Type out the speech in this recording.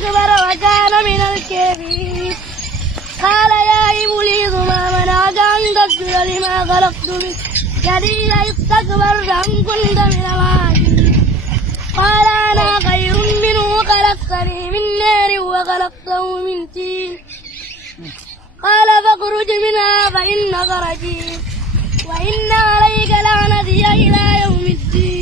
واستكبر وكان من الكافرين. قال يا إبليس ما منعك أن تسجد لما خلقت بيدي استكبرت أم كنت من العالين. قال أنا خير منه خلقتني من نار وخلقته من طين. قال فاخرج منها فإنك رجيم وإن عليك لعنتي إلى يوم الدين.